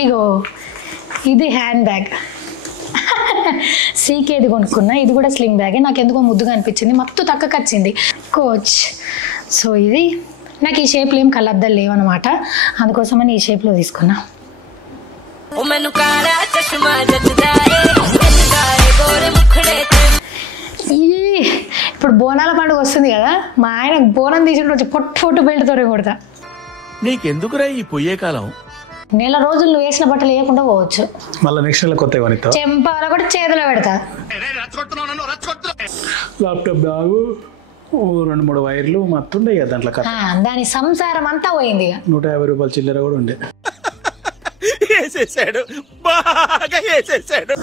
ఇగో ఇది hand bag సీకేది కొనుక్కున్నా. ఇది కూడా స్లింగ్ బ్యాగే. నాకు ఎందుకో ముద్దుగా అనిపించింది, మత్తు తక్కువకి వచ్చింది. కోచ్. సో ఇది నాకు ఈ షేప్లో ఏం కలర్దలు లేవన్నమాట, అందుకోసమని ఈ షేప్లో తీసుకున్నా. ఇప్పుడు బోనాల పండుగ వస్తుంది కదా, మా ఆయన బోనం తీసిన రోజు పొట్టు బెల్ట్తోనే కొడతా. నీకెందుకురా ఈ పొయ్యే కాలం? నెల రోజులు నువ్వు వేసిన బట్టలు వేయకుండా పోవచ్చు, మళ్ళీ నెక్స్ట్ నెల కొత్త చెంపాల కూడా చేతిలో పెడతా. ల్యాప్టాప్ బ్యాగు 2-3 వైర్లు మొత్తం ఉండే కదా దాంట్లో. దాని సంసారం అంతా పోయింది. 150 రూపాయల చిల్లర కూడా ఉండే.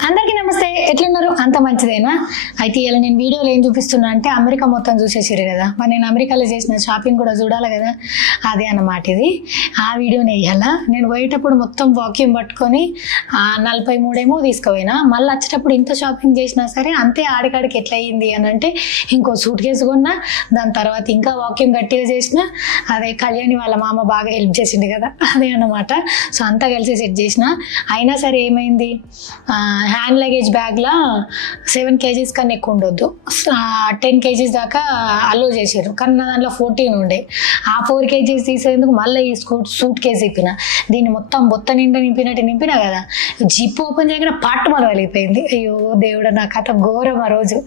అందరికీ నమస్తే, ఎట్లున్నారు? అంత మంచిదేనా? అయితే ఇలా నేను వీడియోలో ఏం చూపిస్తున్నా అంటే అమెరికా మొత్తం చూసేసారు కదా, మరి నేను అమెరికాలో చేసిన షాపింగ్ కూడా చూడాలి కదా, అదే అన్నమాట ఇది. ఆ వీడియోని వేయాలా. నేను పోయేటప్పుడు మొత్తం వాక్యూమ్ పట్టుకొని 43 ఏమో తీసుకుపోయినా, మళ్ళీ వచ్చేటప్పుడు ఇంత షాపింగ్ చేసినా సరే అంతే ఆడికాడికి ఎట్లా అయ్యింది అని అంటే ఇంకో సూట్ కేసు కొన్నా, దాని తర్వాత ఇంకా వాక్యూమ్ గట్టిగా చేసిన. అదే కళ్యాణి వాళ్ళ మామ బాగా హెల్ప్ చేసింది కదా, అదే అన్నమాట. సో అంతా కలిసి సెట్ చేసిన. అయినా సరే ఏమైంది, హ్యాండ్ లగేజ్ బ్యాగ్లో 7 kgs కన్నా ఎక్కువ ఉండొద్దు, 10 kgs దాకా అలో చేసారు, కానీ నా దాంట్లో 14 ఉండే. ఆ 4 kgs తీసేందుకు మళ్ళీ ఈ సూట్ కేసు ఇప్పిన. దీన్ని మొత్తం బొత్త నిండా నింపినా కదా, జిప్ ఓపెన్ చేయగానే పాటు మళ్ళీ వెళ్ళిపోయింది. అయ్యో దేవుడా, నా కథ ఘోరం ఆ రోజు.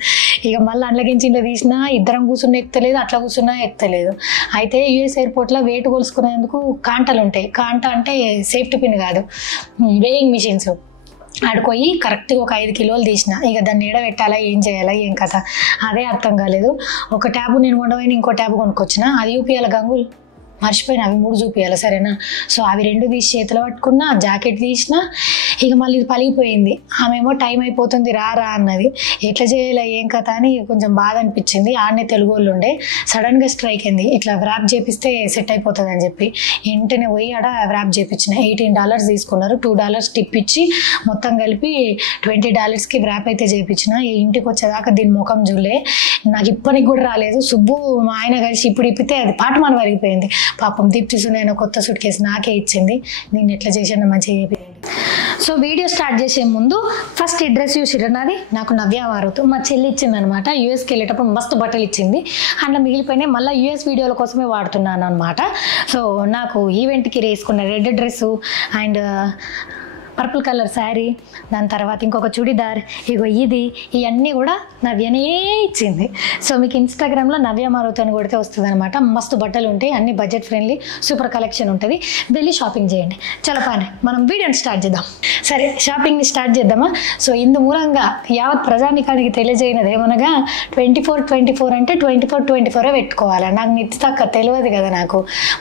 ఇక మళ్ళీ అందులోకించి ఇంట్లో తీసినా, ఇద్దరం కూర్చున్నా ఎక్కుతలేదు, అట్లా కూర్చున్నా ఎక్కుతలేదు. అయితే యూఎస్ ఎయిర్పోర్ట్లో వెయిట్ కొలుసుకునేందుకు కాంటలు ఉంటాయి. కాంట అంటే సేఫ్టీ పిన్ కాదు, వేయింగ్ మిషన్స్. ఆడుకోయి కరెక్ట్గా ఒక 5 కిలోలు తీసిన. ఇక దాన్ని ఎడబెట్టాలా, ఏం చేయాలా, ఏం కథ అదే అర్థం కాలేదు. ఒక ట్యాబు నేను కొండపోయిన, ఇంకో ట్యాబు కొనుక్కొచ్చిన. అది యూపీఎల్ గంగులు మర్చిపోయినా, అవి 3 చూపించాలి సరేనా. సో అవి 2 తీసి చేతిలో పట్టుకున్నా, జాకెట్ తీసిన. ఇక మళ్ళీ ఇది పలిగిపోయింది. ఆమెమో టైం అయిపోతుంది రా అన్నది. ఎట్లా చేయాలి, ఏం కథ అని కొంచెం బాధ అనిపించింది. ఆడనే తెలుగు వాళ్ళు ఉండే, సడన్గా స్ట్రైక్ అయింది, ఇట్లా వ్రాప్ చేపిస్తే సెట్ అయిపోతుంది అని చెప్పి వెంటనే పోయి ఆడ వ్రాప్ చేయించిన. $18 తీసుకున్నారు, $2 టిప్ ఇచ్చి మొత్తం కలిపి $20కి వ్రాప్ అయితే చేయించిన. ఇంటికి వచ్చేదాకా దీని ముఖం చూడలే, నాకు ఇప్పటికి కూడా రాలేదు. సుబ్బు మా ఆయన కలిసి ఇప్పుడు ఇప్పితే అది పాట మన వరిగిపోయింది. పాపం దీప్తి సునైనా కొత్త సూట్ కేసు నాకే ఇచ్చింది. నేను ఎట్లా చేసాను మంచిగా చెప్పేయండి. సో వీడియో స్టార్ట్ చేసే ముందు ఫస్ట్ ఈ డ్రెస్ చూసిర్రు, నాది నాకు నవ్య మారుతూ మా చెల్లి ఇచ్చింది అనమాట. యూఎస్కి వెళ్ళేటప్పుడు మస్తు బట్టలు ఇచ్చింది, అందులో మిగిలిపోయినాయి మళ్ళీ యూఎస్ వీడియోల కోసమే వాడుతున్నాను అనమాట. సో నాకు ఈవెంట్కి వేసుకున్న red dress and purple colour sari, దాని తర్వాత ఇంకొక చుడిదార్, ఇగో ఇది, ఇవన్నీ కూడా నవ్యనే ఇచ్చింది. సో మీకు ఇన్స్టాగ్రామ్లో నవ్య మారుతి అని కొడితే వస్తుంది అనమాట. మస్తు బట్టలు ఉంటాయి, అన్ని బడ్జెట్ ఫ్రెండ్లీ, సూపర్ కలెక్షన్ ఉంటుంది. వెళ్ళి షాపింగ్ చేయండి. చలో పాని మనం వీడియోని స్టార్ట్ చేద్దాం. సరే షాపింగ్ని స్టార్ట్ చేద్దామా. సో ఇందు మూలంగా యావత్ ప్రజానికానికి తెలియజేయనది ఏమనగా 24/24 అంటే 24/24 పెట్టుకోవాలి. నాకు నిత్య తక్కువ తెలియదు కదా, నాకు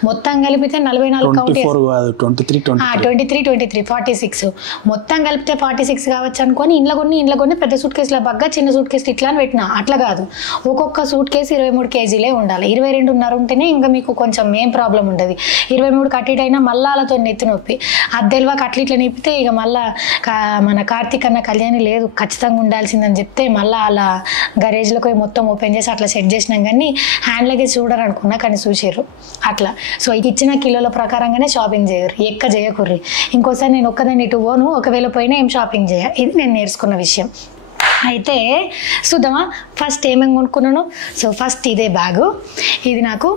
మొత్తం కలిపితే 44 కౌంట్ 23 46 మొత్తం కలిపితే 46 కావచ్చు అనుకొని ఇంట్లో కొన్ని పెద్ద సూట్ కేసుల బగ్గా చిన్న సూట్ కేసు ఇట్లా అని పెట్టినా. అట్లా కాదు, ఒక్కొక్క సూట్ కేసు 23 kgలే ఉండాలి. 22.5 ఉంటేనే ఇంకా మీకు కొంచెం ఏం ప్రాబ్లం ఉండదు. 23 కట్టిటైనా మళ్ళీ వాళ్ళతో నెత్తి నొప్పి. అద్దెల్వా కట్లు ఇట్లా నింపితే ఇక మళ్ళీ మన కార్తీక్ అన్న కళ్యాణి లేదు ఖచ్చితంగా ఉండాల్సిందని చెప్తే మళ్ళీ అలా గరేజ్లోకి పోయి మొత్తం ఓపెన్ చేసి అట్లా సెట్ చేసినాం. కానీ హ్యాండ్ లగేజ్ చూడరు అనుకున్నా, కానీ చూసారు అట్లా. సో ఇది ఇచ్చిన కిలోల ప్రకారంగానే షాపింగ్ చేయరు, చేయకుర్రి. ఇంకోసారి నేను ఒక్కదాన్ని ఇటు పోను, ఒకవేళ పోయినా ఏం షాపింగ్ చేయ. ఇది నేను నేర్చుకున్న విషయం. అయితే చూద్దామా ఫస్ట్ ఏమేమి కొనుక్కున్నాను. సో ఫస్ట్ ఇదే బ్యాగు. ఇది నాకు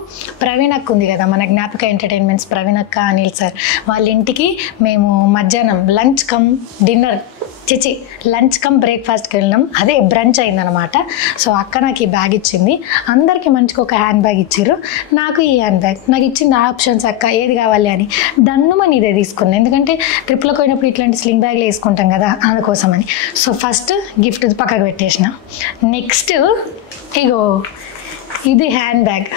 ప్రవీణ్ అక్క ఉంది కదా, మన జ్ఞాపిక ఎంటర్టైన్మెంట్స్ ప్రవీణ్ అక్క, అనిల్ సార్ వాళ్ళ ఇంటికి మేము మధ్యాహ్నం లంచ్ కమ్ బ్రేక్ఫాస్ట్కి వెళ్ళినాం. అదే బ్రంచ్ అయిందనమాట. సో అక్క నాకు ఈ బ్యాగ్ ఇచ్చింది. అందరికీ మంచిగా ఒక హ్యాండ్ బ్యాగ్ ఇచ్చారు, నాకు ఈ హ్యాండ్ బ్యాగ్. నాకు ఇచ్చింది ఆప్షన్స్ అక్క ఏది కావాలి అని. దన్నుమని ఇదే తీసుకున్నాను, ఎందుకంటే ట్రిప్లోకి పోయినప్పుడు ఇట్లాంటి స్లింగ్ బ్యాగ్లు వేసుకుంటాం కదా, అందుకోసమని. సో ఫస్ట్ గిఫ్ట్ పక్కకు పెట్టేసిన. నెక్స్ట్ ఇగో ఇది హ్యాండ్ బ్యాగ్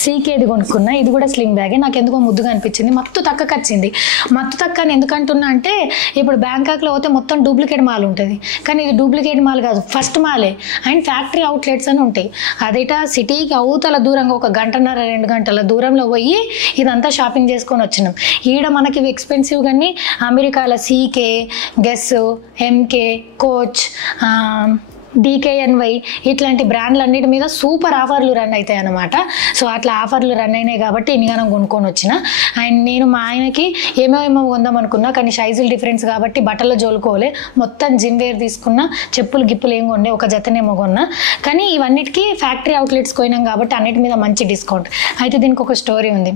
సీకేది కొనుక్కున్నా. ఇది కూడా స్లింగ్ బ్యాగే. నాకు ఎందుకో ముద్దుగా అనిపించింది, మత్తు తక్కువకి వచ్చింది. మత్తు తక్కువ అని ఎందుకంటున్నా అంటే ఇప్పుడు బ్యాంకాక్లో పోతే మొత్తం డూప్లికేట్ మాల్ ఉంటుంది, కానీ ఇది డూప్లికేట్ మాల్ కాదు, ఫస్ట్ మాలే. అండ్ ఫ్యాక్టరీ అవుట్లెట్స్ అని ఉంటాయి. అదేట సిటీకి అవతల దూరంగా 1 గంటన్నర 2 గంటల దూరంలో పోయి ఇదంతా షాపింగ్ చేసుకొని వచ్చినాం. ఈడ మనకి ఇవి ఎక్స్పెన్సివ్, కానీ అమెరికాలో CK, Guess, MK, Coach, DKNY ఇట్లాంటి బ్రాండ్లు అన్నిటి మీద సూపర్ ఆఫర్లు రన్ అవుతాయి అన్నమాట. సో అట్లా ఆఫర్లు రన్ అయినాయి కాబట్టి ఇన్నిగానం కొనుక్కొని వచ్చిన. అండ్ నేను మా ఆయనకి ఏమేమో కొందాం అనుకున్నా, కానీ సైజులు డిఫరెన్స్ కాబట్టి బట్టలు జోలుకోలే. మొత్తం జిమ్ వేర్ తీసుకున్నా, చెప్పులు గిప్పులు ఏం కొండే, ఒక జతనేమో కొన్నా. కానీ ఇవన్నిటికీ ఫ్యాక్టరీ అవుట్లెట్స్కి పోయినాం కాబట్టి అన్నిటి మీద మంచి డిస్కౌంట్. అయితే దీనికి ఒక స్టోరీ ఉంది.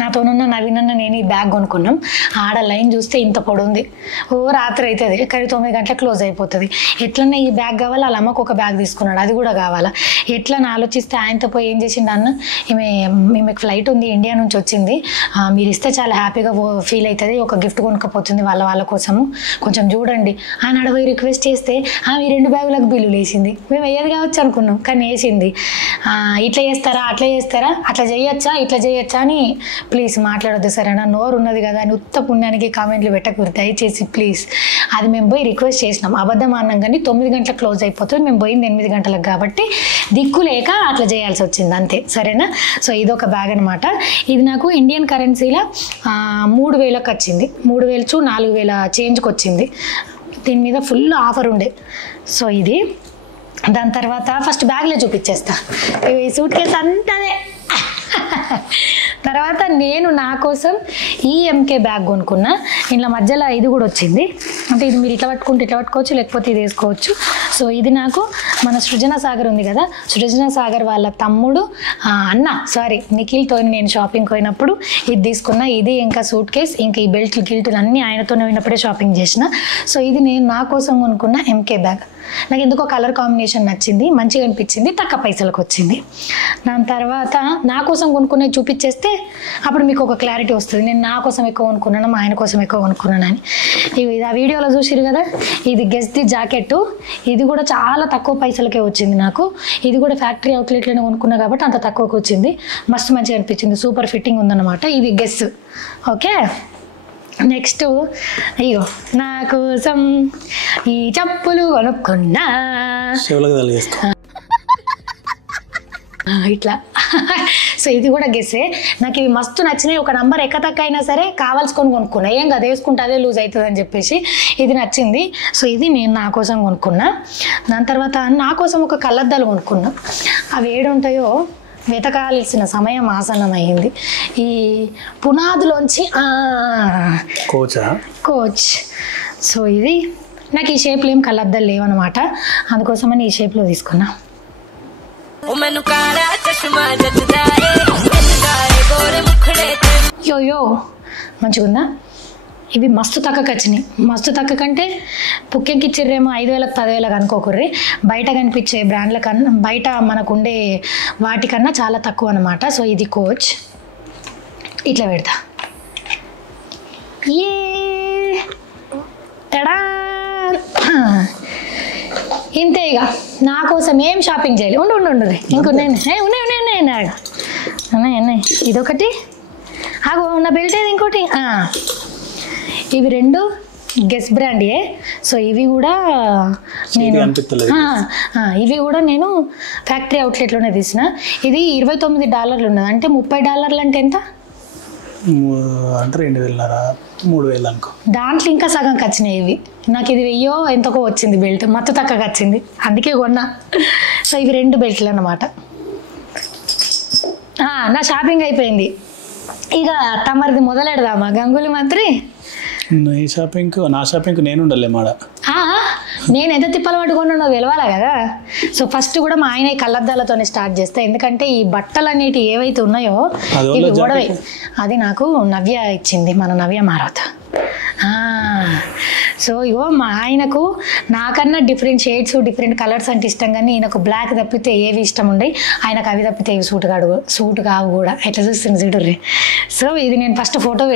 నాతోనున్న నవీన్ అన్న నేను ఈ బ్యాగ్ కొనుక్కున్నాం. ఆడ లైన్ చూస్తే ఇంత పొడుంది. రాత్రి అవుతుంది, కానీ 9 గంటలకు క్లోజ్ అయిపోతుంది. ఎట్లన్నా ఈ బ్యాగ్ కావాలి, వాళ్ళ అమ్మకు ఒక బ్యాగ్ తీసుకున్నాడు, అది కూడా కావాలా. ఎట్లని ఆలోచిస్తే ఆయనతో పోయి ఏం చేసిండు అన్న, ఈమెకు ఫ్లైట్ ఉంది, ఇండియా నుంచి వచ్చింది, మీరు ఇస్తే చాలా హ్యాపీగా ఫీల్ అవుతుంది, ఒక గిఫ్ట్ కొనుక్కపోతుంది వాళ్ళ కోసము, కొంచెం చూడండి అని అడవి రిక్వెస్ట్ చేస్తే ఈ 2 బ్యాగులకు బిల్లులు వేసింది. మేము వేయదు కావచ్చు అనుకున్నాం, కానీ వేసింది. ఇట్లా చేస్తారా, అట్లా చేస్తారా, అట్లా చేయొచ్చా, ఇట్లా చేయొచ్చా అని ప్లీజ్ మాట్లాడొద్దు సరేనా, నోరు ఉన్నది కదా అని ఉత్త పుణ్యానికి కామెంట్లు పెట్టకూడదు దయచేసి ప్లీజ్. అది మేము పోయి రిక్వెస్ట్ చేసినాం. అబద్ధం అన్నాం కానీ 9 గంటలకు క్లోజ్ అయిపోతుంది, మేము పోయింది 8 గంటలకు కాబట్టి దిక్కు లేక అట్లా చేయాల్సి వచ్చింది అంతే, సరేనా. సో ఇదొక బ్యాగ్ అనమాట. ఇది నాకు ఇండియన్ కరెన్సీలో 3000కి వచ్చింది. 3000 4000 చేంజ్కి వచ్చింది. దీని మీద ఫుల్ ఆఫర్ ఉండే. సో ఇది దాని తర్వాత ఫస్ట్ బ్యాగ్లో చూపించేస్తా. ఈ సూట్ కేసు అంతదే. తర్వాత నేను నా కోసం ఈ MK బ్యాగ్ కొనుక్కున్నా. ఇంట్లో మధ్యలో ఇది కూడా వచ్చింది. అంటే ఇది మీరు ఇట్లా పట్టుకోవచ్చు, లేకపోతే ఇది వేసుకోవచ్చు. సో ఇది నాకు మన సృజన సాగర్ ఉంది కదా, సృజన సాగర్ వాళ్ళ తమ్ముడు నిఖిల్తో నేను షాపింగ్ పోయినప్పుడు ఇది తీసుకున్నా. ఇది ఇంకా సూట్ కేస్, ఇంకా ఈ గిల్టులు అన్నీ ఆయనతోనే పోయినప్పుడే షాపింగ్ చేసిన. సో ఇది నేను నా కోసం కొనుక్కున్న MK బ్యాగ్. నాకు ఎందుకో కలర్ కాంబినేషన్ నచ్చింది, మంచిగా అనిపించింది, తక్కువ పైసలకు వచ్చింది. దాని తర్వాత నా కోసం కొనుక్కునే చూపించేస్తే అప్పుడు మీకు ఒక క్లారిటీ వస్తుంది, నేను నా కోసం ఎక్కువ కొనుక్కున్నాను, మా ఆయన కోసం ఎక్కువ కొనుక్కున్నాను అని. ఇది ఆ వీడియోలో చూసిరు కదా, ఇది గెస్ది జాకెట్. ఇది కూడా చాలా తక్కువ పైసలకే వచ్చింది నాకు. ఇది కూడా ఫ్యాక్టరీ అవుట్లెట్లోనే కొనుక్కున్నా కాబట్టి అంత తక్కువకి వచ్చింది. మస్తు మంచిగా అనిపించింది, సూపర్ ఫిట్టింగ్ ఉందన్నమాట. ఇది గెస్. ఓకే, నెక్స్ట్ అయ్యో నా కోసం ఈ చెప్పులు కొనుక్కున్నా ఇట్లా. సో ఇది కూడా గెస్సే. నాకు ఇవి మస్తు నచ్చినాయి. ఒక నంబర్ ఎక్కతక్క అయినా సరే కావాల్సుకొని కొనుక్కున్నా, ఏం కదా వేసుకుంటే అదే లూజ్ అవుతుంది అని చెప్పేసి ఇది నచ్చింది. సో ఇది నేను నా కోసం కొనుక్కున్నా. దాని తర్వాత నా కోసం ఒక కళ్ళద్దాలు కొనుక్కున్నా. అవి ఏడుంటాయో వెతకాల్సిన సమయం ఆసన్నమైంది. ఈ పునాదులోంచి కోచ్. సో ఇది నాకు ఈ షేప్లో ఏం కళ్ళద్దాలు లేవన్నమాట, అందుకోసమని ఈ షేప్లో తీసుకున్నా. యో మంచిగుందా? ఇవి మస్తు తక్కువకి వచ్చినాయి. మస్తు తక్కువ కంటే పుక్కెంకి ఇచ్చిర్రేమో 5000 10,000 అనుకోకుర్రి. బయట కనిపించే బ్రాండ్ల కన్నా, బయట మనకు ఉండే వాటికన్నా చాలా తక్కువ అనమాట. సో ఇది కోచ్. ఇట్లా పెడతా. తడా ఇంతే. ఇక నా కోసం ఏం షాపింగ్ చేయాలి. ఉండు ఇంకొన్నాయి. ఇదొకటి. నా బెల్ట్ ఏది ఇంకోటి. ఇవి 2 గెస్ బ్రాండ్యే. సో ఇవి కూడా నేను ఫ్యాక్టరీ అవుట్లెట్లోనే తీసిన. ఇది $29 ఉన్నది. అంటే $30 అంటే ఎంత? అంటే 2,000 అనుకో. దాంట్లో ఇంకా సగం వచ్చినాయి ఇవి. నాకు ఇది 1000 ఎంతకో వచ్చింది బెల్ట్, మొత్తం తక్కువ వచ్చింది, అందుకే కొన్నా. సో ఇవి 2 బెల్ట్లు అన్నమాట. నా షాపింగ్ అయిపోయింది. ఇక తమరిది మొదలెడదామా గంగులీ మంత్రి? నా షాపింగ్ నేను ఉండాలి మాడ. నేను ఎంత తిప్పలు పట్టుకున్నానో తెలవాలా కదా. సో ఫస్ట్ కూడా మా ఆయన కళ్ళద్దాలతోనే స్టార్ట్ చేస్తా, ఎందుకంటే ఈ బట్టలు అనేటివి ఏవైతే ఉన్నాయో ఇవి గొడవే. అది నాకు నవ్య ఇచ్చింది, మన నవ్య మారవత. సో ఇగో మా ఆయనకు నాకన్నా డిఫరెంట్ షేడ్స్ డిఫరెంట్ కలర్స్ అంటే ఇష్టం, కానీ ఈయనకు బ్లాక్ తప్పితే ఏవి ఇష్టం ఉండయి, ఆయనకు అవి తప్పితే ఇవి సూట్ కావు కూడా. ఎట్లా చూస్తుంది చూడుర్రి. సో ఇది నేను ఫస్ట్ ఫోటో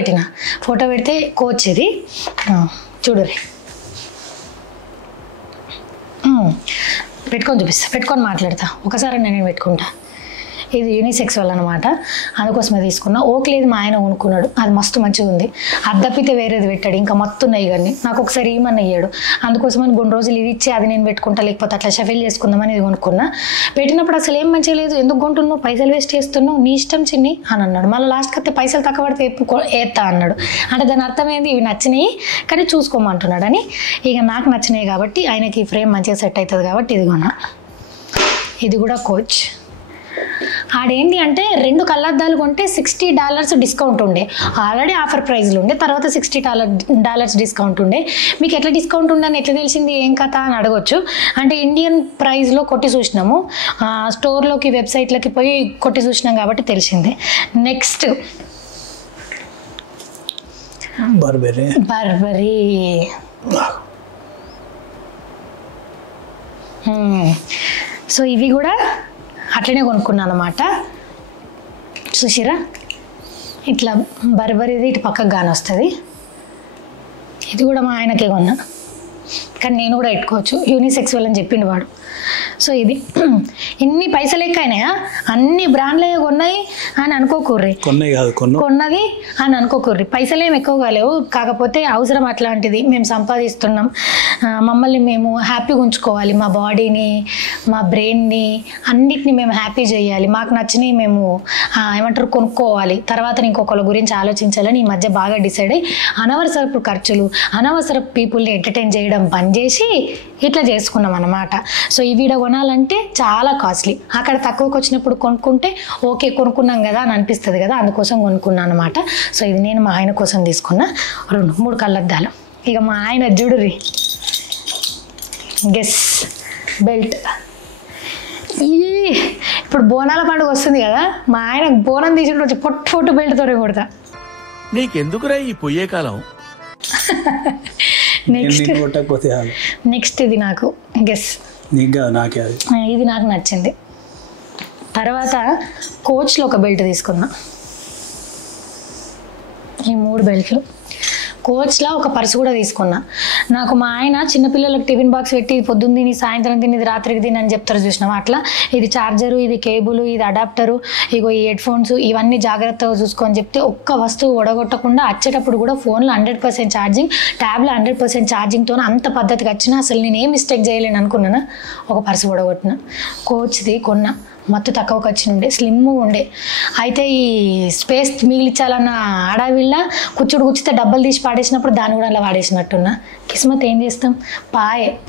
పెడితే కోచ్ ఇది చూడుర్రి. పెట్టుకొని చూపిస్తా, పెట్టుకొని మాట్లాడతా. ఒకసారి నేను పెట్టుకుంటా. ఇది యూనిసెక్స్ వల్ల అనమాట, అందుకోసమే తీసుకున్నా. ఓకే లేదు మా ఆయన కొనుక్కున్నాడు, అది మస్తు మంచిగా ఉంది. అది తప్పితే వేరేది పెట్టాడు, ఇంకా మత్తు ఉన్నాయి కానీ నాకు ఒకసారి ఏమన్నా అయ్యాడు. అందుకోసమని కొన్ని రోజులు ఇది ఇచ్చి అది నేను పెట్టుకుంటా, లేకపోతే అట్లా షఫిల్ చేసుకుందామని ఇది కొనుక్కున్నా. పెట్టినప్పుడు అసలు ఏం మంచిగా లేదు, ఎందుకు కొంటున్నావు, పైసలు వేస్ట్ చేస్తున్నావు, నీ ఇష్టం చిన్ని అని అన్నాడు. మళ్ళీ లాస్ట్కి అయితే పైసలు తక్కువ పడితే వేస్తా అన్నాడు. అంటే దాని అర్థం ఏంది, ఇవి నచ్చినాయి కానీ చూసుకోమంటున్నాడు అని. ఇక నాకు నచ్చినాయి కాబట్టి ఆయనకి ఈ ఫ్రేమ్ మంచిగా సెట్ అవుతుంది కాబట్టి ఇది కొన్నా. ఇది కూడా కోచ్. ఆడేంటి అంటే 2 కళ్ళద్దాలు కొంటే $60 డిస్కౌంట్ ఉండే, ఆల్రెడీ ఆఫర్ ప్రైస్లు ఉండే, తర్వాత $60 డిస్కౌంట్ ఉండే. మీకు ఎట్లా డిస్కౌంట్ ఉందని ఎట్లా తెలిసింది, ఏం కథ అని అడగొచ్చు. అంటే ఇండియన్ ప్రైస్లో కొట్టి చూసినాము, స్టోర్లోకి వెబ్సైట్లోకి పోయి కొట్టి చూసినాం కాబట్టి తెలిసింది. Next Burberry. సో ఇవి కూడా అట్లనే కొనుక్కున్నాను అనమాట. చూసిరా ఇట్లా బర్బరీది ఇటు పక్కకు గాని వస్తుంది. ఇది కూడా మా ఆయనకే కొన్నా, కానీ నేను కూడా పెట్టుకోవచ్చు, యూనిసెక్స్ అని చెప్పిండు వాడు. సో ఇది ఇన్ని పైసలు ఎక్కైనాయా, అన్ని బ్రాండ్లే కొన్నాయి అని అనుకోకూర్రి, కొన్నది అని అనుకోకూర్రి. పైసలు ఏమి ఎక్కువ కాలేవు, కాకపోతే అవసరం అట్లాంటిది. మేము సంపాదిస్తున్నాం, మమ్మల్ని మేము హ్యాపీగా ఉంచుకోవాలి, మా బాడీని మా బ్రెయిన్ని అన్నిటిని మేము హ్యాపీ చేయాలి, మాకు నచ్చినవి మేము ఏమంటారు కొనుక్కోవాలి, తర్వాత ఇంకొకళ్ళ గురించి ఆలోచించాలని ఈ మధ్య బాగా డిసైడ్ అయ్యి అనవసరపు ఖర్చులు, అనవసరపు పీపుల్ని ఎంటర్టైన్ చేయడం బంద్ చేసి ఇట్లా చేసుకున్నాం అన్నమాట. సో ఈ వీడియో కొనాలంటే చాలా కాస్ట్లీ, అక్కడ తక్కువకి వచ్చినప్పుడు కొనుక్కుంటే ఓకే కొనుక్కున్నాం కదా అని అనిపిస్తుంది కదా, అందుకోసం కొనుక్కున్నాను అనమాట. సో ఇది నేను మా ఆయన కోసం తీసుకున్న 2-3 కళ్ళద్దాలు. ఇక మా ఆయన జుడురి గెస్ బెల్ట్. ఇప్పుడు బోనాల పండుగ వస్తుంది కదా, మా ఆయన బోనం తీసుకుంటూ వచ్చి పొట్టు బెల్ట్తోనే కొడతా. నీకెందుకురా ఈ పొయ్యే కాలం. నెక్స్ట్ ఇది నాకు గెస్, ఇది నాకు నచ్చింది. తర్వాత కోచ్లో ఒక బెల్ట్ తీసుకున్నా, ఈ 3 బెల్ట్లు. కోచ్లో ఒక పర్సు కూడా తీసుకున్నా. నాకు మా ఆయన చిన్నపిల్లలకు టిఫిన్ బాక్స్ పెట్టి పొద్దున్న తిని సాయంత్రం తిని రాత్రికి తిని అని చెప్తారు చూసినాం, అట్లా ఇది ఛార్జరు, ఇది కేబుల్, ఇది అడాప్టరు, ఇగో ఈ హెడ్ ఫోన్స్, ఇవన్నీ జాగ్రత్తగా చూసుకొని చెప్తే ఒక్క వస్తువు ఒడగొట్టకుండా వచ్చేటప్పుడు కూడా ఫోన్లో 100% ఛార్జింగ్, ట్యాబ్లో 100% ఛార్జింగ్తో అంత పద్ధతిగా వచ్చినా అసలు నేను ఏం మిస్టేక్ చేయలేను అనుకున్నాను. ఒక పర్సు ఒడగొట్టిన. కోచ్ది కొన్నా, మత్తు తక్కువకి వచ్చి ఉండే, స్లిమ్గా ఉండే. అయితే ఈ స్పేస్ మిగిలించాలన్న ఆడవిళ్ళ కుచ్చితే డబ్బలు తీసి పాడేసినప్పుడు దాన్ని కూడా అలా వాడేసినట్టున్నా. కిస్మత్ ఏం చేస్తాం,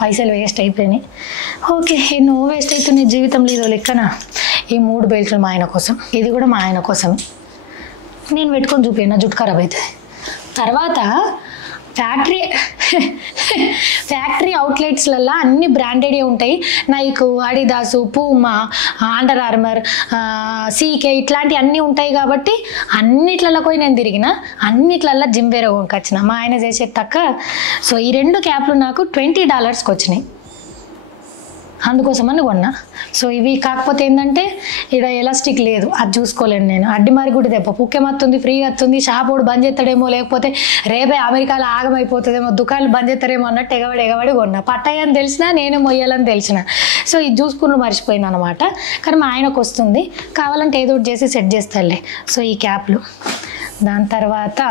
పైసలు వేస్ట్ అయిపోయినాయి. ఓకే ఎన్నో వేస్ట్ అవుతున్నాయి జీవితంలో, ఇదో లెక్కన. ఈ 3 బెల్ట్లు మా ఆయన కోసం, ఇది కూడా మా ఆయన కోసం. నేను పెట్టుకొని చూపాను, నా జుట్టు ఖరాబ్ అవుతుంది. తర్వాత ఫ్యాక్టరీ అవుట్లెట్స్లలో అన్ని బ్రాండెడే ఉంటాయి. Nike, Adidas, Puma, Under Armour, CK ఇట్లాంటి అన్నీ ఉంటాయి కాబట్టి అన్నిట్లలో పోయి నేను తిరిగిన, అన్నిట్లల్లో జిమ్ వేరే కొనుకొచ్చిన మా ఆయన చేసే తక్క. సో ఈ 2 క్యాప్లు నాకు $20కి వచ్చినాయి, అందుకోసమని కొన్నా. సో ఇవి కాకపోతే ఏంటంటే ఇక్కడ ఎలాస్టిక్ లేదు, అది చూసుకోలేను నేను. అడ్డి మరి కూడా దెబ్బ పుక్కెమత్తుంది, ఫ్రీగా వస్తుంది, షాప్ కూడా బంద్ చేస్తాడేమో, లేకపోతే రేపే అమెరికాలో ఆగమైపోతుందేమో, దుకాణాలు బంద్ చేస్తారేమో అన్నట్టు ఎగబడి కొన్నా. పట్టాయని తెలిసినా నేనే మొయ్యాలని తెలిసిన. సో ఇది చూసుకుని మర్చిపోయినా అనమాట. కానీ మా ఆయనకు వస్తుంది, కావాలంటే ఏదో ఒకటి చేసి సెట్ చేస్తాడులే. సో ఈ క్యాప్లు. దాని తర్వాత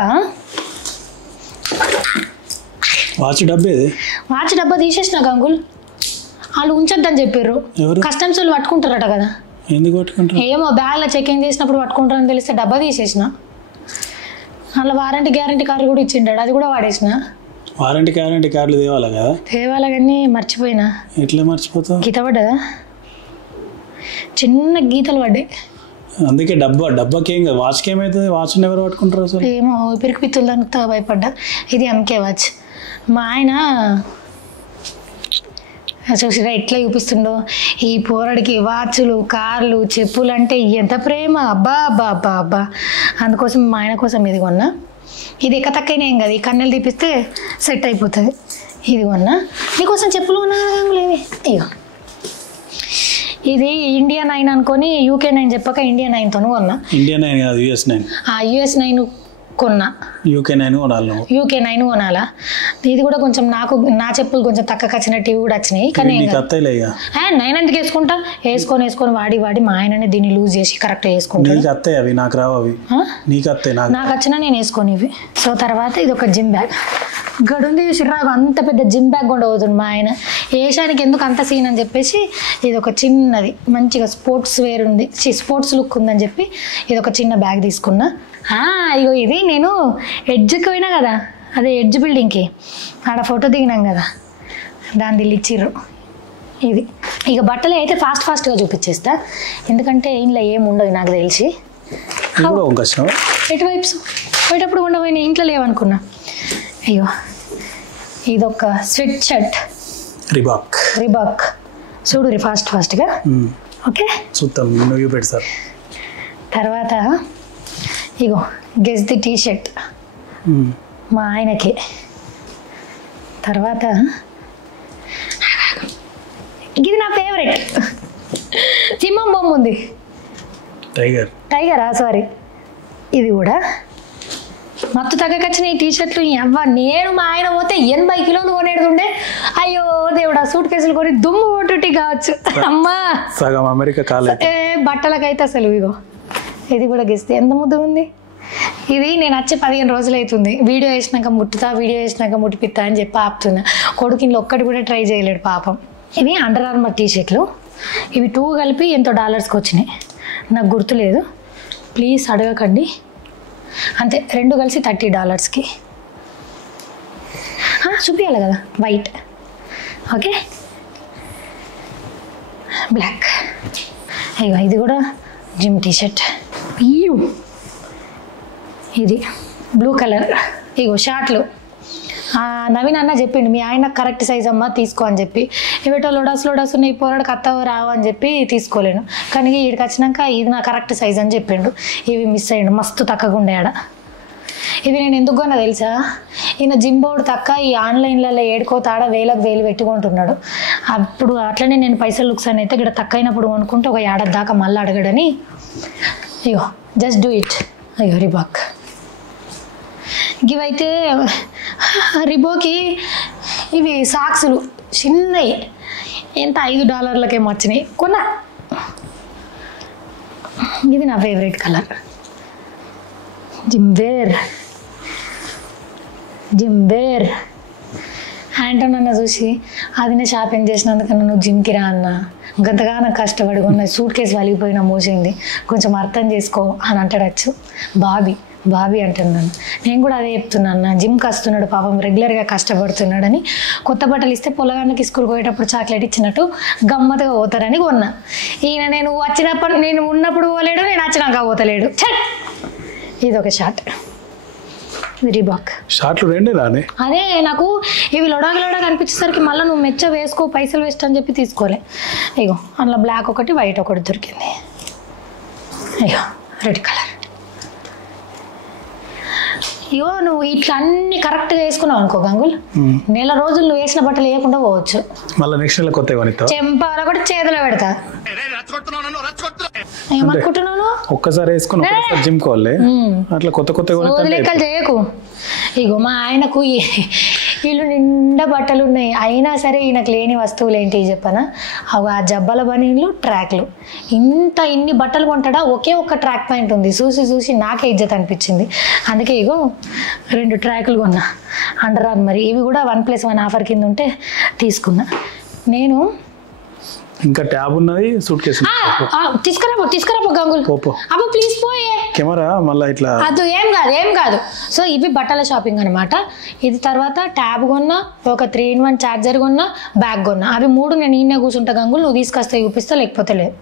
వాచ్ డబ్బా తీసేసిన గంగుల్, వాళ్ళు ఉంచొద్దని చెప్పారు, కస్టమ్స్ వాళ్ళు పట్టుకుంటారట కదా. ఏమో బ్యాగ్లో చెకింగ్ చేసినప్పుడు పట్టుకుంటారని తెలిస్తే డబ్బా తీసేసిన. అలా వారంటీ గ్యారంటీ కార్డు కూడా ఇచ్చిండాడు, అది కూడా వాడేసిన. వారంటీ గ్యారంటీ కార్డులు తేవాలా కానీ మర్చిపోయినా. ఎట్లా మర్చిపోతావు? గీత పడ్డదా, చిన్న గీతలు పడ్డాయి. అందుకే డబ్బాకి ఏం కాదు, వాచ్కి ఏమవుతుంది? వాచ్ ఎవరు పట్టుకుంటారు అసలు? ఏమో పిరికి పిత్తులు దానికి భయపడ్డా. ఇది ఎంకే వాచ్. మా ఆయన చూసిరా ఎట్లా చూపిస్తుండో, ఈ పోరడికి వాచ్లు, కార్లు, చెప్పులు అంటే ఎంత ప్రేమ, అబ్బా అబ్బా అబ్బా అబ్బా. అందుకోసం మా ఆయన కోసం ఇది కొన్నా. ఇది ఎక్కతక్కైనా ఏం కాదు, ఈ కన్నెలు తీపిస్తే సెట్ అయిపోతుంది. ఇది కొన్నా. నీకోసం చెప్పులు కొన్నా లేవి. ఇగో ఇది India 9 అనుకొని UK 9 చెప్పక India 9తో కొన్నా. India 9 కాదు, US 9. US 9 కొన్నా. UK 9 కొనాలి. UK 9 కొనాలా? ఇది కూడా కొంచెం నా చెప్పులు కొంచెం తక్కువ వచ్చినట్టు ఇవి కూడా వచ్చినాయి. కానీ 9 ఎందుకు వేసుకుంటా? వేసుకొని వాడి మా ఆయననే దీన్ని లూజ్ చేసి కరెక్ట్ వేసుకుంటాను. నాకు వచ్చినా నేను వేసుకొని ఇవి. సో తర్వాత ఇది ఒక జిమ్ బ్యాగ్ గడుంది చిరాకు, అంత పెద్ద జిమ్ బ్యాగ్ కూడా అవుతుంది మా ఆయన. ఏషానికి ఎందుకు అంత సీన్ అని చెప్పేసి ఇది ఒక చిన్నది మంచిగా స్పోర్ట్స్ వేర్ ఉంది, స్పోర్ట్స్ లుక్ ఉందని చెప్పి ఇది ఒక చిన్న బ్యాగ్ తీసుకున్నా. ఇగో ఇది నేను ఎడ్జ్కి పోయినా కదా, అదే ఎడ్జ్ బిల్డింగ్కి ఆడ ఫోటో దిగినాం కదా, దాన్ని ఇచ్చిర్రు. ఇది ఇక బట్టలు అయితే ఫాస్ట్గా చూపించేస్తా, ఎందుకంటే ఇంట్లో ఏమి ఉండవు నాకు తెలిసి. ఎటువైపు పోయేటప్పుడు ఉండబోయినా ఇంట్లో లేవనుకున్నా. అయ్యో ఇదొక స్వెట్ షర్ట్ రిబాక్ చూడు ఫాస్ట్గా. ఓకే తర్వాత ఇగో గెస్ ది టీ షర్ట్ మా ఆయనకి. తర్వాత ఇది నా ఫేవరెట్ సింహం బొమ్మ ఉంది, టైగరా సారీ. ఇది కూడా మత్తు తగ్గకొచ్చిన ఈ టీషర్ట్లు నేను మా ఆయన పోతే 80 కిలోలు కొనేడుతుండే. అయ్యో దేవుడా, సూట్ కేసులు కొని దుమ్ము కొట్టుటి కావచ్చు అమ్మా. బట్టలకైతే అసలు ఇగో ఇది కూడా గెస్తే ఎంత ముద్దు ఉంది. ఇది నేను వచ్చి 15 రోజులు అవుతుంది. వీడియో వేసినాక ముట్టిపిస్తా అని చెప్పి ఆపుతున్నా. కొడుకు ఇంట్లో ఒక్కటి కూడా ట్రై చేయలేడు పాపం. ఇవి అండర్ ఆర్మర్ టీషర్ట్లు, ఇవి 2 కలిపి ఎంతో $కి వచ్చినాయి, నాకు గుర్తులేదు, ప్లీజ్ అడగకండి. అంతే 2 కలిసి $30కి. చూపించాలి కదా వైట్. Okay black. అయ్యో ఇది కూడా జిమ్ టీషర్ట్. ఇది బ్లూ కలర్. ఇగో షార్ట్లు నవీన్ అన్న చెప్పిండు మీ ఆయన కరెక్ట్ సైజ్ అమ్మ తీసుకో అని చెప్పి. ఇవేటో లోడాస్ ఉన్నాయి, పోరాడు కత్తవ రావు అని చెప్పి తీసుకోలేను. కానీ వీడికి వచ్చినాక ఇది నా కరెక్ట్ సైజ్ అని చెప్పిండు. ఇవి మిస్ అయ్యిండు, మస్తు తక్కువగా ఉండే ఆడ. ఇవి నేను ఎందుకు కొన్నా తెలుసా, ఈయన జిమ్ బోర్డు తక్క ఈ ఆన్లైన్లలో ఏడుకోతాడ 1000 పెట్టుకుంటున్నాడు. అప్పుడు అట్లనే నేను పైసలు లుక్స్ అని అయితే ఇక్కడ తక్కువ అయినప్పుడు కొనుక్కుంటే ఒక ఏడాది దాకా మళ్ళీ అడగడని. అయ్యో జస్ట్ డూ ఇట్. అయ్యో రిబాక్. ఇవైతే రిబోకి ఇవి సాక్సులు చిన్నవి, ఎంత $5 వచ్చినాయి కొన్నా. ఇది నా ఫేవరెట్ కలర్. జిమ్ వేర్ యాంటో నన్ను చూసి అదినే షాపింగ్ చేసినందుకన్నా నువ్వు జిమ్కి రా అన్న, గంతగా నాకు కష్టపడి కొన్న సూట్ కేసు వలిగిపోయినా మోసింది, కొంచెం అర్థం చేసుకో అని అంటాడచ్చు. బాబీ అంటున్నాను. నేను కూడా అదే చెప్తున్నాను, జిమ్కి వస్తున్నాడు పాపం, రెగ్యులర్గా కష్టపడుతున్నాడని. కొత్త బట్టలు ఇస్తే పొలగానికి స్కూల్కి పోయేటప్పుడు చాక్లెట్ ఇచ్చినట్టు గమ్మత్తుగా పోతారని కొన్నా. ఈయన నేను ఉన్నప్పుడు పోలేడు, నేను వచ్చినాక పోతలేడు. ఛట్ ఇది ఒక షార్ట్, రిబాక్ షార్ట్లు రెండే రానే. అదే నాకు ఇవి లొడాగా అనిపించేసరికి మళ్ళీ నువ్వు మెచ్చ వేసుకో పైసలు వేస్ట్ అని చెప్పి తీసుకోలే. ఇగో అందులో బ్లాక్ ఒకటి వైట్ ఒకటి దొరికింది. అయ్యో రెడ్ కలర్. ఇగో నువ్వు ఇట్లా అన్ని కరెక్ట్గా వేసుకున్నావు అనుకో గంగుల్, నెల రోజులు నువ్వు వేసిన బట్టలు వేయకుండా పోవచ్చు. మళ్ళీ నెక్స్ట్ నెల కొత్త చెంపాల కూడా చేతిలో పెడతా. ఏమనుకుంటున్నాను, ఒక్కసారి వేసుకున్నా జిమ్ కోలే అట్లా కొత్త లెక్కలు చేయకు. ఇగో మా ఆయనకు ఇల్లు నిండా బట్టలు ఉన్నాయి, అయినా సరే ఈయనకు లేని వస్తువులు ఏంటి చెప్పనా, ఆ జబ్బల బనీళ్ళు ట్రాక్లు. ఇన్ని బట్టలు కొంటాడా, ఒకే ఒక్క ట్రాక్ పాయింట్ ఉంది. చూసి నాకే ఇజ్జత్ అనిపించింది. అందుకే ఇగో 2 ట్రాకులు కొన్నా అండర్ ఆర్మర్. ఇవి కూడా 1+1 ఆఫర్ కింద ఉంటే తీసుకున్నా. నేను ఇంకా ట్యాబ్ ఉన్నది, సూట్ కేసు తీసుకురాపో గంగుల్. అబ్బో ప్లీజ్ పోయే కెమెరా మళ్ళీ ఇట్లా. అది ఏం కాదు. సో ఇవి బట్టల షాపింగ్ అనమాట. ఇది తర్వాత ట్యాబ్ కొన్నా, ఒక 3-in-1 ఛార్జర్ కొన్నా, బ్యాగ్ కొన్నా. అవి 3 నేను ఈయన కూర్చుంటా గంగుల్, నువ్వు తీసుకొస్తే చూపిస్తా, లేకపోతే లేదు.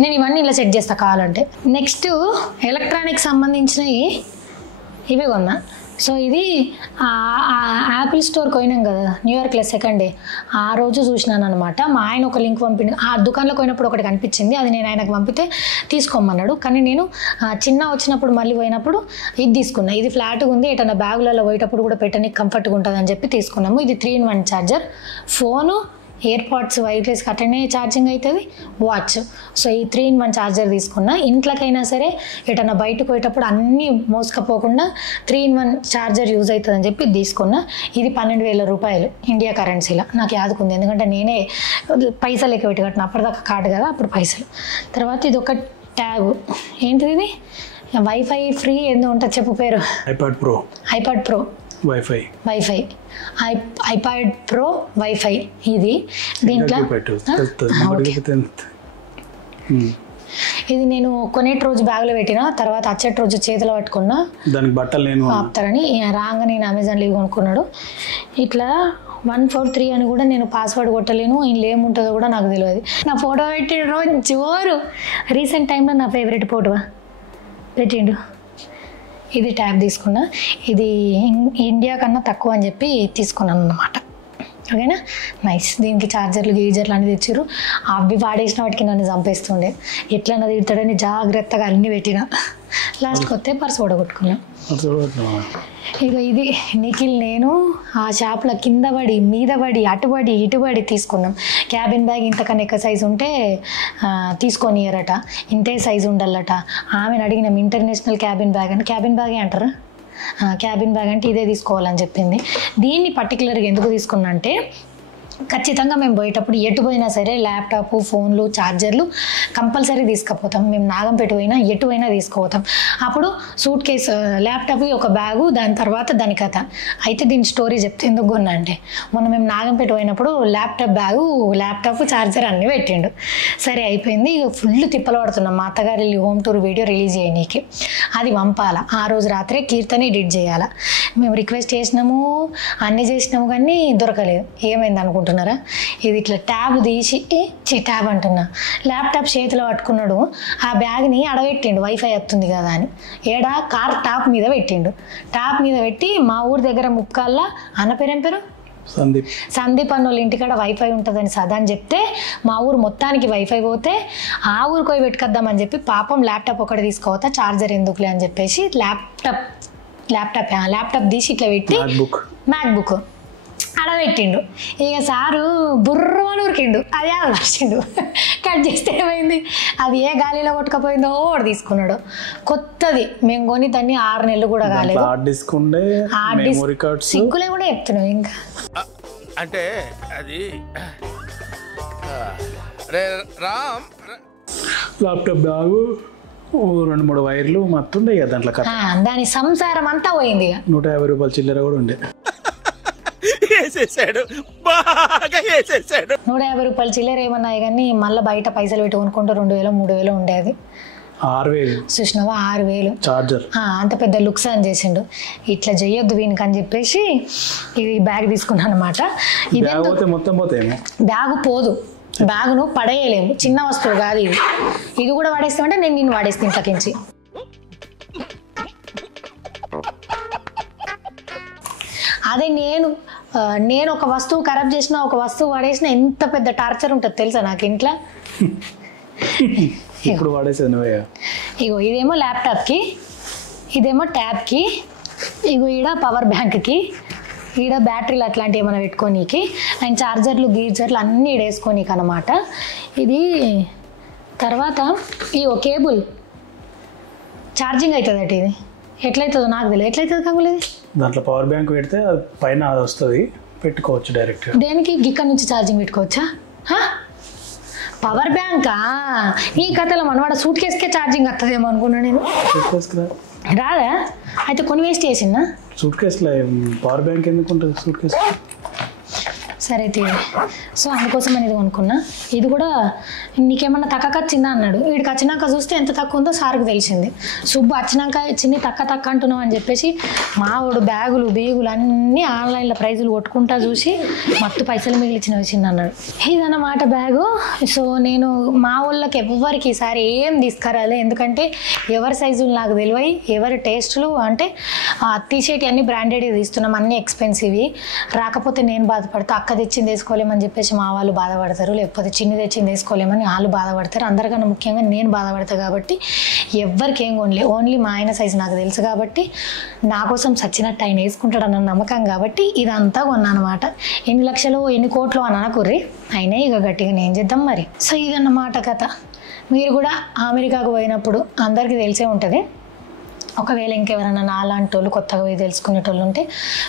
నేను ఇవన్నీ ఇలా సెట్ చేస్తా కావాలంటే. నెక్స్ట్ ఎలక్ట్రానిక్ సంబంధించినవి ఇవి కొన్నా. సో ఇది యాపిల్ స్టోర్కి పోయినాం కదా న్యూయార్క్లో సెకండ్ డే, ఆ రోజు చూసినాను అనమాట. మా ఆయన ఒక లింక్ పంపిండు, ఆ దుకాణంలోకి పోయినప్పుడు ఒకటి కనిపించింది, అది నేను ఆయనకు పంపితే తీసుకోమన్నాడు. కానీ నేను చిన్న వచ్చినప్పుడు మళ్ళీ పోయినప్పుడు ఇది తీసుకున్నా. ఇది ఫ్లాట్గా ఉంది, ఎటన్నా బ్యాగులలో పోయేటప్పుడు కూడా పెట్టడానికి కంఫర్ట్గా ఉంటుంది అని చెప్పి తీసుకున్నాము. ఇది 3-in-1 charger, phone, year pads wireless అట్లనే ఛార్జింగ్ అవుతుంది, వాచ్. సో ఈ 3-in-1 ఛార్జర్ తీసుకున్నా. ఇంట్లోకైనా సరే ఎటన్నా బయటకు పోయేటప్పుడు అన్నీ మోసుకపోకుండా 3-in-1 ఛార్జర్ యూజ్ అవుతుందని చెప్పి తీసుకున్నా. ఇది 12,000 రూపాయలు ఇండియా కరెన్సీలో. నాకు యాదుకుంది, ఎందుకంటే నేనే పైసలు ఎక్కువ పెట్టి కట్టిన, అప్పటిదాకా కార్డు కదా అప్పుడు పైసలు. తర్వాత ఇది ఒక ట్యాబ్. ఏంటిది ఇది? వైఫై ఫ్రీ ఏందో ఉంటుంది, చెప్పు పేరు. IPad pro wifi iPad pro wifi. ఇది దీంట్లో ఇది నేను కొనేటి రోజు బ్యాగ్లో పెట్టిన, తర్వాత అచ్చటి రోజు చేతిలో పట్టుకున్నా. దానికి బట్టలు నేను ఆపుతారని రాగా నేను అమెజాన్లో ఇవి కొనుక్కున్నాడు. ఇట్లా 143 అని కూడా నేను పాస్వర్డ్ కొట్టలేను, ఇంట్లో ఏముంటుందో కూడా నాకు తెలియదు. నా ఫోటో పెట్టిన రోజు జోరు. రీసెంట్ టైంలో నా ఫేవరెట్ ఫోటో పెట్టిండు. ఇది ట్యాబ్ తీసుకున్నా. ఇది ఇండియా కన్నా తక్కువ అని చెప్పి తీసుకున్నాను అన్నమాట. ఓకేనా, నైస్. దీనికి ఛార్జర్లు గీజర్లు అన్నీ తెచ్చారు. అవి వాడేసిన వాటికి నన్ను చంపేస్తుండే. ఎట్లన్నా తిడతాడని జాగ్రత్తగా అన్నీ పెట్టిన. లాస్ట్కి వస్తే పర్స్ ఓడగొట్టుకున్నాం. ఇక ఇది నిఖిల్ నేను ఆ షాప్లో కింద పడి మీద పడి అటుబడి ఇటుబడి తీసుకున్నాం. క్యాబిన్ బ్యాగ్ ఇంతకన్నా ఎక్కువ సైజు ఉంటే తీసుకొనియరట, ఇంతే సైజు ఉండాలట. ఆమెను అడిగినాం ఇంటర్నేషనల్ క్యాబిన్ బ్యాగ్ అని. క్యాబిన్ బ్యాగే అంటారా? క్యాబిన్ బ్యాగ్ అంటే ఇదే తీసుకోవాలని చెప్పింది. దీన్ని పర్టికులర్గా ఎందుకు తీసుకున్నా అంటే ఖచ్చితంగా మేము పోయేటప్పుడు ఎటు పోయినా సరే ల్యాప్టాప్, ఫోన్లు, ఛార్జర్లు కంపల్సరీ తీసుకుపోతాం. మేము నాగంపేట పోయినా ఎటు పోయినా తీసుకుపోతాం. అప్పుడు సూట్ కేసు, ల్యాప్టాప్కి ఒక బ్యాగు, దాని తర్వాత దాని కథ. అయితే దీని స్టోరీ చెప్తే ఎందుకు కొన్నా అంటే, మొన్న మేము నాగంపేట పోయినప్పుడు ల్యాప్టాప్ బ్యాగు, ల్యాప్టాప్, ఛార్జర్ అన్నీ పెట్టిండు. సరే అయిపోయింది. ఇక ఫుల్ తిప్పలు పడుతున్నాం. మా అత్తగారు వెళ్ళి హోమ్ టూర్ వీడియో రిలీజ్ చేయనీకి. అది పంపాలా. ఆ రోజు రాత్రే కీర్తన ఎడిట్ చేయాలా. మేము రిక్వెస్ట్ చేసినాము, అన్నీ చేసినాము, కానీ దొరకలేదు. ఏమైంది అనుకుంటున్నారా? ఇది ఇట్లా ట్యాబ్ తీసి ట్యాబ్ అంటున్నా, ల్యాప్టాప్ చేతిలో పట్టుకున్నాడు. ఆ బ్యాగ్ని అడగెట్టిండు వైఫై వస్తుంది కదా అని. ఏడా కార్ టాప్ మీద పెట్టిండు. టాప్ మీద పెట్టి మా ఊరి దగ్గర ముప్కాల్లో అన్న పేరేం పేరు సందీప్ అన్న వాళ్ళ ఇంటికాడ వైఫై ఉంటుందని సదాని చెప్తే మా ఊరు మొత్తానికి వైఫై పోతే ఆ ఊరికి పోయి పెట్టుకొద్దామని చెప్పి పాపం ల్యాప్టాప్ ఒకటి తీసుకోవతా, ఛార్జర్ ఎందుకులే అని చెప్పేసి ల్యాప్టాప్ తీసి ఇట్లా పెట్టి మ్యాక్బుక్ అడబెట్టిండు. ఇక సారు బుర్రమని ఉరికిండు. అది ఆలోచిండు. కట్ చేస్తే ఏమైంది, అది ఏ గాలిలో కొట్టుకపోయిందో ఓడి తీసుకున్నాడు. కొత్తది మేము కొని దాన్ని 6 నెలలు కూడా కాలేదు. సిగ్గులే కూడా చెప్తున్నావు ఇంకా. అంటే అది ల్యాప్టాప్ బ్యాగు, 2-3 వైర్లు మొత్తం ఉండే కదా దాంట్లో. దాని సంసారం అంతా పోయింది. 150 రూపాయల చిల్లర కూడా ఉండే. 150 రూపాయల చిల్లర ఏమన్నాయి కానీ మళ్ళీ బయట పైసలు పెట్టి కొనుక్కుంటే 2,000-3,000 ఉండేది. 6,000 చూసినావా? 6,000 చార్జర్. అంత పెద్ద లుక్స్ అని చేసిండు. ఇట్లా చెయ్యొద్దు వీనికి అని చెప్పేసి ఇది బ్యాగ్ తీసుకున్నాను అనమాట. బ్యాగు పోదు, బ్యాగును పడేయలేము, చిన్న వస్తువు కాదు ఇది. ఇది కూడా వాడేస్తామంటే నేను వాడేస్తాను ఇంతకించి. అదే నేను ఒక వస్తువు ఖరాబ్ చేసిన, ఒక వస్తువు వాడేసిన ఎంత పెద్ద టార్చర్ ఉంటుంది తెలుసా నాకు ఇంట్లో. ఇప్పుడు ఇగో ఇదేమో ల్యాప్టాప్కి, ఇదేమో ట్యాబ్కి, ఇగో ఈడ పవర్ బ్యాంక్కి, ఈడ బ్యాటరీలు అట్లాంటివి ఏమైనా పెట్టుకోనీకి, అండ్ ఛార్జర్లు గీజర్లు అన్నీ వేసుకోనీకి అనమాట. ఇది తర్వాత ఈ కేబుల్ ఛార్జింగ్ అవుతుంది అటు. ఇది ఎట్లయితుందో నాకు తెలియదు. ఎట్లయితుంది కంగులు? ఇది దాంట్లో పవర్ బ్యాంక్ పెడితే పైన అది వస్తుంది, పెట్టుకోవచ్చు డైరెక్ట్. దేనికి? ఇక్కడ నుంచి ఛార్జింగ్ పెట్టుకోవచ్చా? పవర్ బ్యాంకా? ఈ కథలో మనవాడ సూట్ కేసుకే ఛార్జింగ్ వస్తుందేమో అనుకున్నా నేను. రాదా? అయితే కొన్ని వేస్ట్ చేసిందా? సూట్ కేసులో పవర్ బ్యాంక్ ఎందుకు ఉంటుంది సూట్ కేసు? సరే తీయండి. సో అందుకోసం నేను ఇది కొనుక్కున్నా. ఇది కూడా నీకేమన్నా తక్కువ వచ్చిందా అన్నాడు. వీడికి వచ్చినాక చూస్తే ఎంత తక్కువ ఉందో సార్కి తెలిసింది. సుబ్బు వచ్చినాక చిన్ని తక్కువ అంటున్నావు అని చెప్పేసి మావాడు బ్యాగులు బీగులు అన్నీ ఆన్లైన్లో ప్రైజులు కొట్టుకుంటా చూసి మత్తు పైసలు మిగిలిచినవి చిన్న అన్నాడు. ఇదన్నమాట బ్యాగు. సో నేను మా వాళ్ళకి ఎవరికి ఈసారి ఏం తీసుకురాలే, ఎందుకంటే ఎవరి సైజులు నాకు తెలివై, ఎవరి టేస్టులు అంటే తీసేటి అన్ని బ్రాండెడ్ తీస్తున్నాం, అన్నీ ఎక్స్పెన్సివ్. రాకపోతే నేను బాధపడతా, అక్క తెచ్చింది వేసుకోలేమని చెప్పేసి మా వాళ్ళు బాధపడతారు, లేకపోతే చిన్ని తెచ్చింది వేసుకోలేమని వాళ్ళు బాధపడతారు. అందరికన్నా ముఖ్యంగా నేను బాధపడతాను కాబట్టి ఎవ్వరికి ఏం కొనలే. ఓన్లీ మా ఆయన సైజు నాకు తెలుసు కాబట్టి నా కోసం సచ్చినట్టు ఆయన వేసుకుంటాడు అన్న నమ్మకం కాబట్టి ఇదంతా కొన్నా అనమాట. ఎన్ని లక్షలు ఎన్ని కోట్లు అని అనకుర్రి, అయినా ఇక గట్టిగా నేను చేద్దాం మరి. సో ఇదన్నమాట కథ. మీరు కూడా అమెరికాకు పోయినప్పుడు అందరికీ తెలిసే ఉంటుంది. ఒకవేళ ఇంకెవరైనా నాలాంటి వాళ్ళు కొత్తగా పోయి తెలుసుకునేటోళ్ళు ఉంటే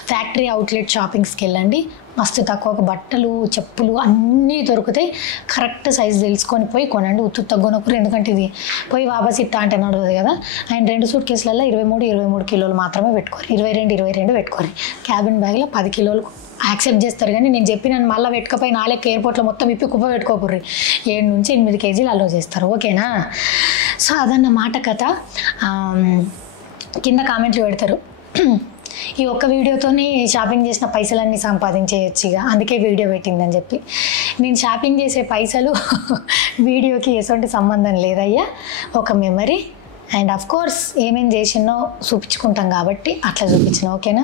ఫ్యాక్టరీ అవుట్లెట్ షాపింగ్స్కి వెళ్ళండి. మస్తు తక్కువ బట్టలు చెప్పులు అన్నీ దొరుకుతాయి. కరెక్ట్ సైజు తెలుసుకొని పోయి కొనండి. ఉత్తు తగ్గనప్పుడు, ఎందుకంటే ఇది పోయి వాపస్ ఇట్టా అంటే నడవదు కదా. ఆయన 2 సూట్ కేసులలో 23 కిలోలు మాత్రమే పెట్టుకోరు, 22 పెట్టుకోరు. క్యాబిన్ బ్యాగ్లో 10 కిలోలు యాక్సెప్ట్ చేస్తారు. కానీ నేను చెప్పినాను మళ్ళీ పెట్టుకపోయి 4 ఎయిర్పోర్ట్లో మొత్తం ఇప్పి కుప్ప పెట్టుకోకుర్రి. 7 నుంచి 8 కేజీలు అలో చేస్తారు, ఓకేనా? సో అదన్నమాట కథ. కింద కామెంట్లు పెడతారు, ఈ ఒక్క వీడియోతోనే షాపింగ్ చేసిన పైసలన్నీ సంపాదించేయచ్చు ఇక, అందుకే వీడియో పెట్టిందని చెప్పి. నేను షాపింగ్ చేసే పైసలు వీడియోకి ఎటువంటి సంబంధం లేదయ్యా, ఒక మెమరీ. అండ్ అఫ్ కోర్స్ ఏమేం చేసినో చూపించుకుంటాం కాబట్టి అట్లా చూపించిన, ఓకేనా?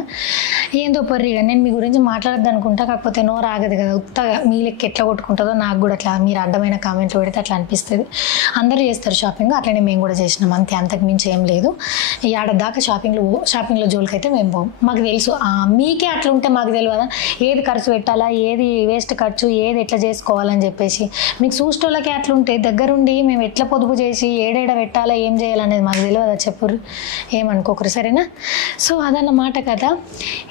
ఏందో పొర్రిగా నేను మీ గురించి మాట్లాడద్దు అనుకుంటా, కాకపోతే నోరు ఆగదు కదా. ఉత్తగా మీ లెక్క ఎట్లా కొట్టుకుంటుందో నాకు కూడా అట్లా మీరు అడ్డమైన కామెంట్లు పెడితే అట్లా అనిపిస్తుంది. అందరూ చేస్తారు షాపింగ్, అట్లనే మేము కూడా చేసినాం అంతే, అంతకు మించి ఏం లేదు. ఏడాదాకా షాపింగ్లో జోలికైతే మేము పోం. మాకు తెలుసు, మీకే అట్లా ఉంటే మాకు తెలియదా ఏది ఖర్చు పెట్టాలా, ఏది వేస్ట్ ఖర్చు, ఏది ఎట్లా చేసుకోవాలని చెప్పేసి. మీకు చూసేటోళ్ళకే అట్లా ఉంటే దగ్గరుండి మేము ఎట్లా పొదుపు చేసి ఏడేడ పెట్టాలా ఏం చేయాలని మాకు తెలియదా చెప్పుర్రు, ఏమనుకోకరు, సరేనా? సో అదన్నమాట కదా,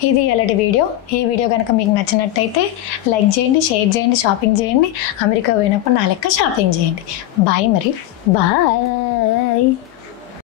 ఇది అలాంటి వీడియో. ఈ వీడియో కనుక మీకు నచ్చినట్టయితే లైక్ చేయండి, షేర్ చేయండి, షాపింగ్ చేయండి. అమెరికా పోయినప్పుడు నా లెక్క షాపింగ్ చేయండి. బాయ్ మరి, బాయ్.